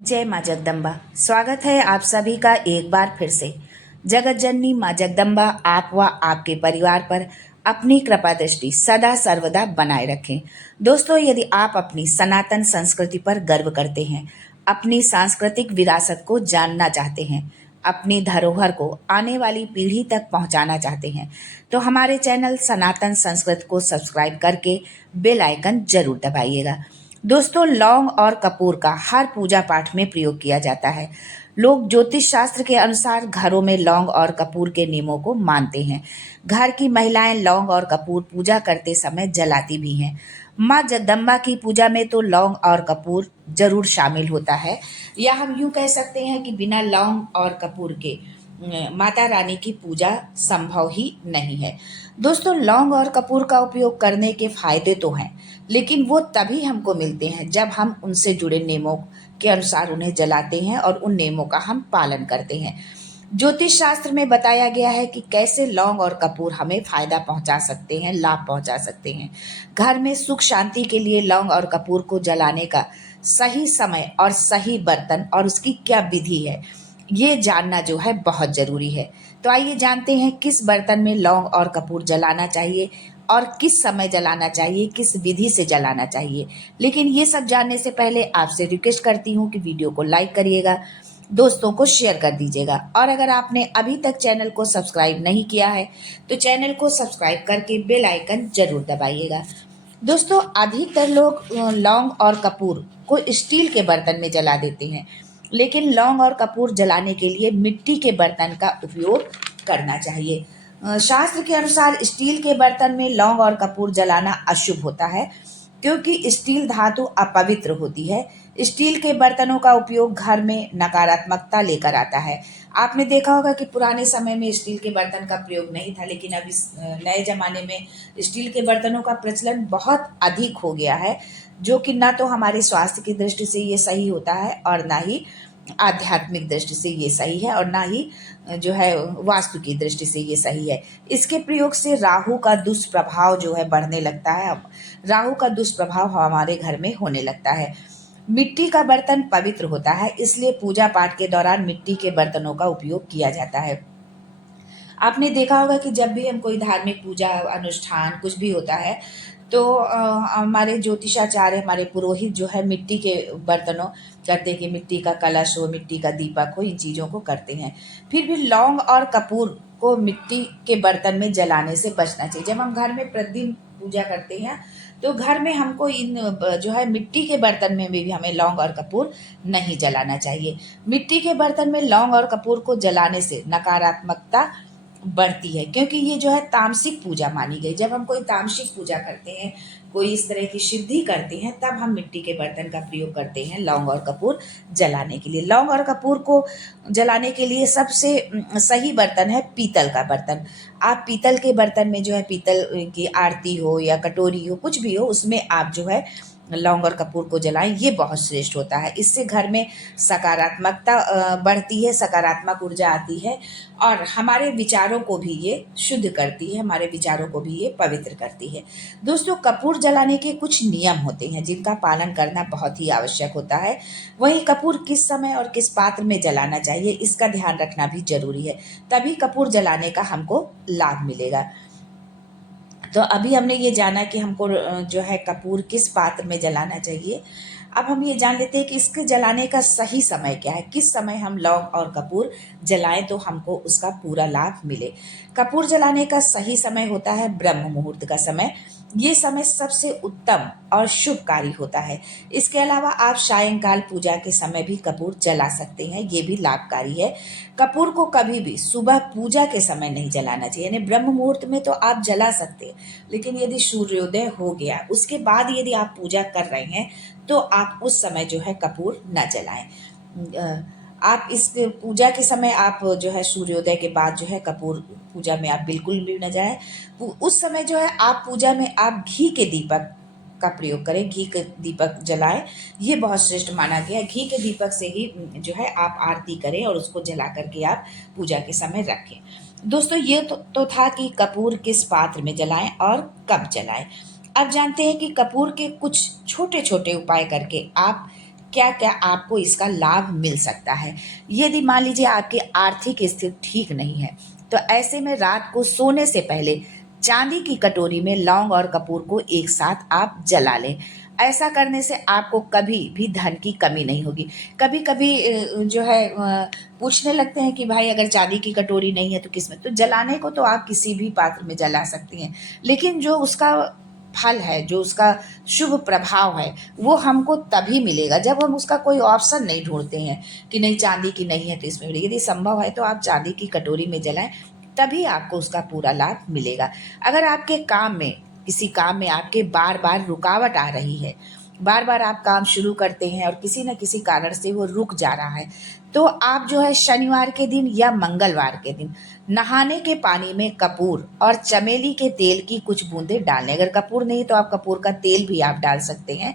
जय माँ जगदम्बा। स्वागत है आप सभी का एक बार फिर से। जगत जननी माँ जगदम्बा आप व आपके परिवार पर अपनी कृपा दृष्टि सदा सर्वदा बनाए रखें। दोस्तों, यदि आप अपनी सनातन संस्कृति पर गर्व करते हैं, अपनी सांस्कृतिक विरासत को जानना चाहते हैं, अपनी धरोहर को आने वाली पीढ़ी तक पहुंचाना चाहते हैं, तो हमारे चैनल सनातन संस्कृत को सब्सक्राइब करके बेल आइकन जरूर दबाइएगा। दोस्तों, लौंग और कपूर का हर पूजा पाठ में प्रयोग किया जाता है। लोग ज्योतिष शास्त्र के अनुसार घरों में लौंग और कपूर के नियमों को मानते हैं। घर की महिलाएं लौंग और कपूर पूजा करते समय जलाती भी हैं। माँ जगदम्बा की पूजा में तो लौंग और कपूर जरूर शामिल होता है, या हम यूं कह सकते हैं कि बिना लौंग और कपूर के माता रानी की पूजा संभव ही नहीं है। दोस्तों, लौंग और कपूर का उपयोग करने के फायदे तो हैं, लेकिन वो तभी हमको मिलते हैं जब हम उनसे जुड़े नियमों के अनुसार उन्हें जलाते हैं और उन नियमों का हम पालन करते हैं। ज्योतिष शास्त्र में बताया गया है कि कैसे लौंग और कपूर हमें फायदा पहुंचा सकते हैं, लाभ पहुंचा सकते हैं। घर में सुख शांति के लिए लौंग और कपूर को जलाने का सही समय और सही बर्तन और उसकी क्या विधि है, ये जानना जो है बहुत जरूरी है। तो आइए जानते हैं किस बर्तन में लौंग और कपूर जलाना चाहिए और किस समय जलाना चाहिए, किस विधि से जलाना चाहिए। लेकिन ये सब जानने से पहले आपसे रिक्वेस्ट करती हूँ कि वीडियो को लाइक करिएगा, दोस्तों को शेयर कर दीजिएगा, और अगर आपने अभी तक चैनल को सब्सक्राइब नहीं किया है तो चैनल को सब्सक्राइब करके बेल आइकन जरूर दबाइएगा। दोस्तों, अधिकतर लोग लौंग और कपूर को स्टील के बर्तन में जला देते हैं, लेकिन लौंग और कपूर जलाने के लिए मिट्टी के बर्तन का उपयोग करना चाहिए। शास्त्र के अनुसार स्टील के बर्तन में लौंग और कपूर जलाना अशुभ होता है, क्योंकि स्टील धातु अपवित्र होती है। स्टील के बर्तनों का उपयोग घर में नकारात्मकता लेकर आता है। आपने देखा होगा कि पुराने समय में स्टील के बर्तन का प्रयोग नहीं था, लेकिन अब इस नए जमाने में स्टील के बर्तनों का प्रचलन बहुत अधिक हो गया है, जो कि ना तो हमारे स्वास्थ्य की दृष्टि से ये सही होता है और ना ही आध्यात्मिक दृष्टि से ये सही है, और ना ही जो है वास्तु की दृष्टि से ये सही है। इसके प्रयोग से राहु का दुष्प्रभाव जो है बढ़ने लगता है। राहु का दुष्प्रभाव हमारे घर में होने लगता है। मिट्टी का बर्तन पवित्र होता है, इसलिए पूजा पाठ के दौरान मिट्टी के बर्तनों का उपयोग किया जाता है। आपने देखा होगा कि जब भी हम कोई धार्मिक पूजा अनुष्ठान कुछ भी होता है, तो हमारे ज्योतिषाचार्य, हमारे पुरोहित जो है मिट्टी के बर्तनों करते हैं, कि मिट्टी का कलश हो, मिट्टी का दीपक हो, इन चीज़ों को करते हैं। फिर भी लौंग और कपूर को मिट्टी के बर्तन में जलाने से बचना चाहिए। जब हम घर में प्रतिदिन पूजा करते हैं तो घर में हमको इन जो है मिट्टी के बर्तन में भी हमें लौंग और कपूर नहीं जलाना चाहिए। मिट्टी के बर्तन में लौंग और कपूर को जलाने से नकारात्मकता बढ़ती है, क्योंकि ये जो है तामसिक पूजा मानी गई। जब हम कोई तामसिक पूजा करते हैं, कोई इस तरह की सिद्धि करते हैं, तब हम मिट्टी के बर्तन का प्रयोग करते हैं लौंग और कपूर जलाने के लिए। लौंग और कपूर को जलाने के लिए सबसे सही बर्तन है पीतल का बर्तन। आप पीतल के बर्तन में जो है, पीतल की आरती हो या कटोरी हो, कुछ भी हो, उसमें आप जो है लौंग और कपूर को जलाएं, ये बहुत श्रेष्ठ होता है। इससे घर में सकारात्मकता बढ़ती है, सकारात्मक ऊर्जा आती है, और हमारे विचारों को भी ये शुद्ध करती है, हमारे विचारों को भी ये पवित्र करती है। दोस्तों, कपूर जलाने के कुछ नियम होते हैं जिनका पालन करना बहुत ही आवश्यक होता है। वहीं कपूर किस समय और किस पात्र में जलाना चाहिए, इसका ध्यान रखना भी जरूरी है, तभी कपूर जलाने का हमको लाभ मिलेगा। तो अभी हमने ये जाना कि हमको जो है कपूर किस पात्र में जलाना चाहिए। अब हम ये जान लेते हैं कि इसके जलाने का सही समय क्या है, किस समय हम लौंग और कपूर जलाएं तो हमको उसका पूरा लाभ मिले। कपूर जलाने का सही समय होता है ब्रह्म मुहूर्त का समय। ये समय सबसे उत्तम और शुभकारी होता है। इसके अलावा आप सायंकाल पूजा के समय भी कपूर जला सकते हैं, ये भी लाभकारी है। कपूर को कभी भी सुबह पूजा के समय नहीं जलाना चाहिए, यानी ब्रह्म मुहूर्त में तो आप जला सकते हैं, लेकिन यदि सूर्योदय हो गया उसके बाद यदि आप पूजा कर रहे हैं तो आप उस समय जो है कपूर न जलाएं। आप इस पूजा के समय आप जो है सूर्योदय के बाद जो है कपूर पूजा में आप बिल्कुल भी न जाएं। उस समय जो है आप पूजा में आप घी के दीपक का प्रयोग करें, घी के दीपक जलाएं, ये बहुत श्रेष्ठ माना गया। घी के दीपक से ही जो है आप आरती करें और उसको जला करके आप पूजा के समय रखें। दोस्तों, ये तो था कि कपूर किस पात्र में जलाएं और कब जलाएं। अब जानते हैं कि कपूर के कुछ छोटे छोटे उपाय करके आप क्या क्या आपको इसका लाभ मिल सकता है। यदि मान लीजिए आपकी आर्थिक स्थिति ठीक नहीं है, तो ऐसे में रात को सोने से पहले चांदी की कटोरी में लौंग और कपूर को एक साथ आप जला लें। ऐसा करने से आपको कभी भी धन की कमी नहीं होगी। कभी कभी जो है पूछने लगते हैं कि भाई अगर चांदी की कटोरी नहीं है तो किस में, तो जलाने को तो आप किसी भी पात्र में जला सकती हैं, लेकिन जो उसका फल है, जो उसका शुभ प्रभाव है, वो हमको तभी मिलेगा जब हम उसका कोई ऑप्शन नहीं ढूंढते हैं कि नहीं चांदी की नहीं है तो इसमें मिलेगी। यदि संभव है तो आप चांदी की कटोरी में जलाएं, तभी आपको उसका पूरा लाभ मिलेगा। अगर आपके काम में, किसी काम में आपके बार बार रुकावट आ रही है, बार बार आप काम शुरू करते हैं और किसी न किसी कारण से वो रुक जा रहा है, तो आप जो है शनिवार के दिन या मंगलवार के दिन नहाने के पानी में कपूर और चमेली के तेल की कुछ बूंदें डालें। अगर कपूर नहीं तो आप कपूर का तेल भी आप डाल सकते हैं।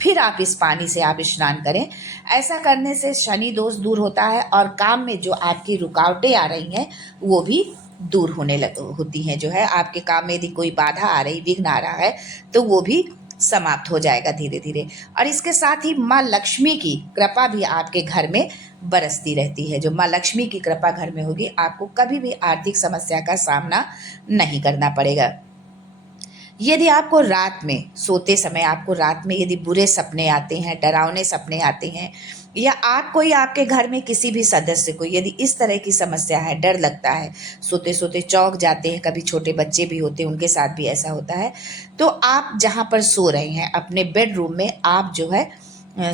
फिर आप इस पानी से आप स्नान करें। ऐसा करने से शनि दोष दूर होता है और काम में जो आपकी रुकावटें आ रही हैं वो भी दूर होती हैं। जो है आपके काम में यदि कोई बाधा आ रही, विघ्न आ रहा है, तो वो भी समाप्त हो जाएगा धीरे धीरे। और इसके साथ ही माँ लक्ष्मी की कृपा भी आपके घर में बरसती रहती है। जो माँ लक्ष्मी की कृपा घर में होगी, आपको कभी भी आर्थिक समस्या का सामना नहीं करना पड़ेगा। यदि आपको रात में सोते समय आपको रात में यदि बुरे सपने आते हैं, डरावने सपने आते हैं, या आपको या आपके घर में किसी भी सदस्य को यदि इस तरह की समस्या है, डर लगता है, सोते सोते चौंक जाते हैं, कभी छोटे बच्चे भी होते हैं उनके साथ भी ऐसा होता है, तो आप जहाँ पर सो रहे हैं अपने बेडरूम में आप जो है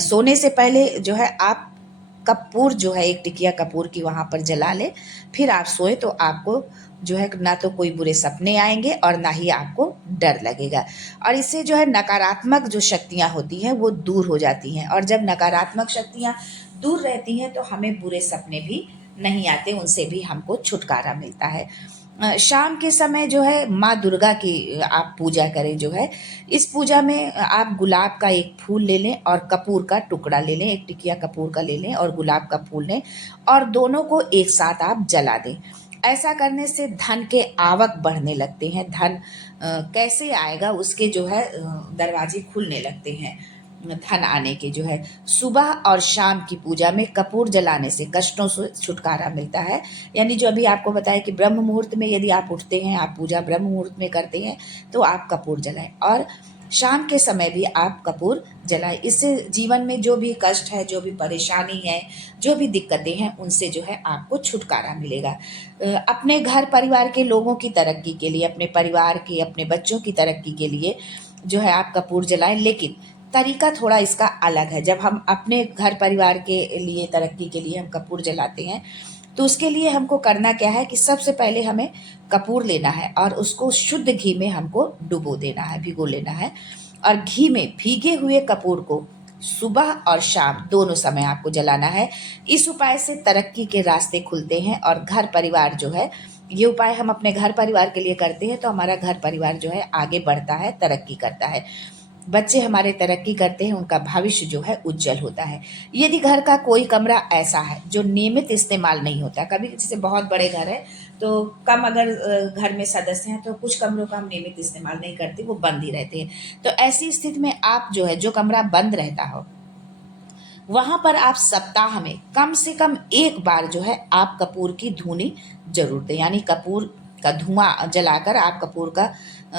सोने से पहले जो है आप कपूर जो है, एक टिकिया कपूर की वहाँ पर जला ले। फिर आप सोए तो आपको जो है ना तो कोई बुरे सपने आएंगे और ना ही आपको डर लगेगा। और इससे जो है नकारात्मक जो शक्तियाँ होती हैं वो दूर हो जाती हैं, और जब नकारात्मक शक्तियाँ दूर रहती हैं तो हमें बुरे सपने भी नहीं आते, उनसे भी हमको छुटकारा मिलता है। शाम के समय जो है माँ दुर्गा की आप पूजा करें। जो है इस पूजा में आप गुलाब का एक फूल ले लें और कपूर का टुकड़ा ले लें, एक टिकिया कपूर का ले लें और गुलाब का फूल लें, और दोनों को एक साथ आप जला दें। ऐसा करने से धन के आवक बढ़ने लगते हैं। धन कैसे आएगा उसके जो है दरवाजे खुलने लगते हैं। धन आने के जो है सुबह और शाम की पूजा में कपूर जलाने से कष्टों से छुटकारा मिलता है। यानी जो अभी आपको बताया कि ब्रह्म मुहूर्त में यदि आप उठते हैं, आप पूजा ब्रह्म मुहूर्त में करते हैं, तो आप कपूर जलाएं, और शाम के समय भी आप कपूर जलाएं। इससे जीवन में जो भी कष्ट है, जो भी परेशानी है, जो भी दिक्कतें हैं, उनसे जो है आपको छुटकारा मिलेगा। अपने घर परिवार के लोगों की तरक्की के लिए, अपने परिवार के, अपने बच्चों की तरक्की के लिए जो है आप कपूर जलाएं, लेकिन तरीका थोड़ा इसका अलग है। जब हम अपने घर परिवार के लिए, तरक्की के लिए हम कपूर जलाते हैं, तो उसके लिए हमको करना क्या है कि सबसे पहले हमें कपूर लेना है और उसको शुद्ध घी में हमको डुबो देना है, भिगो लेना है, और घी में भीगे हुए कपूर को सुबह और शाम दोनों समय आपको जलाना है। इस उपाय से तरक्की के रास्ते खुलते हैं और घर परिवार जो है, ये उपाय हम अपने घर परिवार के लिए करते हैं तो हमारा घर परिवार जो है आगे बढ़ता है, तरक्की करता है। बच्चे हमारे तरक्की करते हैं, उनका भविष्य जो है उज्जवल होता है। यदि घर का कोई कमरा ऐसा है जो नियमित इस्तेमाल नहीं होता, कभी जैसे बहुत बड़े घर है तो कम अगर घर में सदस्य हैं तो कुछ कमरों का हम नियमित इस्तेमाल नहीं करते, वो बंद ही रहते हैं, तो ऐसी स्थिति में आप जो है, जो कमरा बंद रहता हो, वहां पर आप सप्ताह में कम से कम एक बार जो है आप कपूर की धूनी जरूर दें। यानी कपूर का धुआं जलाकर आप कपूर का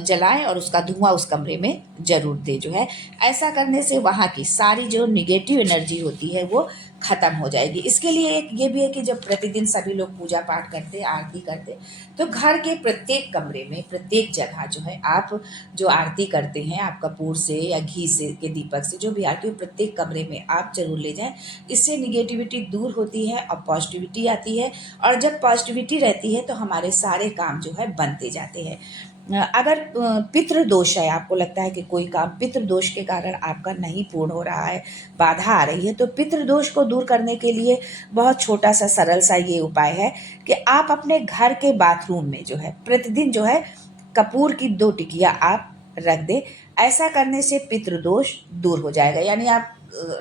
जलाएं और उसका धुआं उस कमरे में जरूर दें। जो है ऐसा करने से वहाँ की सारी जो निगेटिव एनर्जी होती है वो खत्म हो जाएगी। इसके लिए एक ये भी है कि जब प्रतिदिन सभी लोग पूजा पाठ करते, आरती करते, तो घर के प्रत्येक कमरे में, प्रत्येक जगह जो है आप जो आरती करते हैं, आप कपूर से या घी से के दीपक से जो भी आरती हो, प्रत्येक कमरे में आप जरूर ले जाएं। इससे निगेटिविटी दूर होती है और पॉजिटिविटी आती है, और जब पॉजिटिविटी रहती है तो हमारे सारे काम जो है बनते जाते हैं। अगर पितृ दोष है, आपको लगता है कि कोई काम पितृ दोष के कारण आपका नहीं पूर्ण हो रहा है, बाधा आ रही है, तो पितृ दोष को दूर करने के लिए बहुत छोटा सा सरल सा ये उपाय है कि आप अपने घर के बाथरूम में जो है प्रतिदिन जो है कपूर की 2 टिकिया आप रख दें। ऐसा करने से पितृ दोष दूर हो जाएगा। यानी आप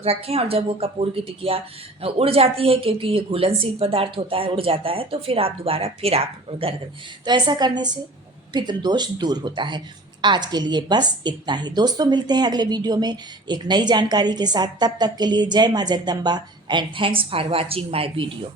रखें और जब वो कपूर की टिकिया उड़ जाती है, क्योंकि ये घुलनशील पदार्थ होता है, उड़ जाता है, तो फिर आप दोबारा फिर आप घर करें, तो ऐसा करने से पितृदोष दूर होता है। आज के लिए बस इतना ही दोस्तों, मिलते हैं अगले वीडियो में एक नई जानकारी के साथ। तब तक के लिए जय माँ Jagdamba and thanks for watching my video.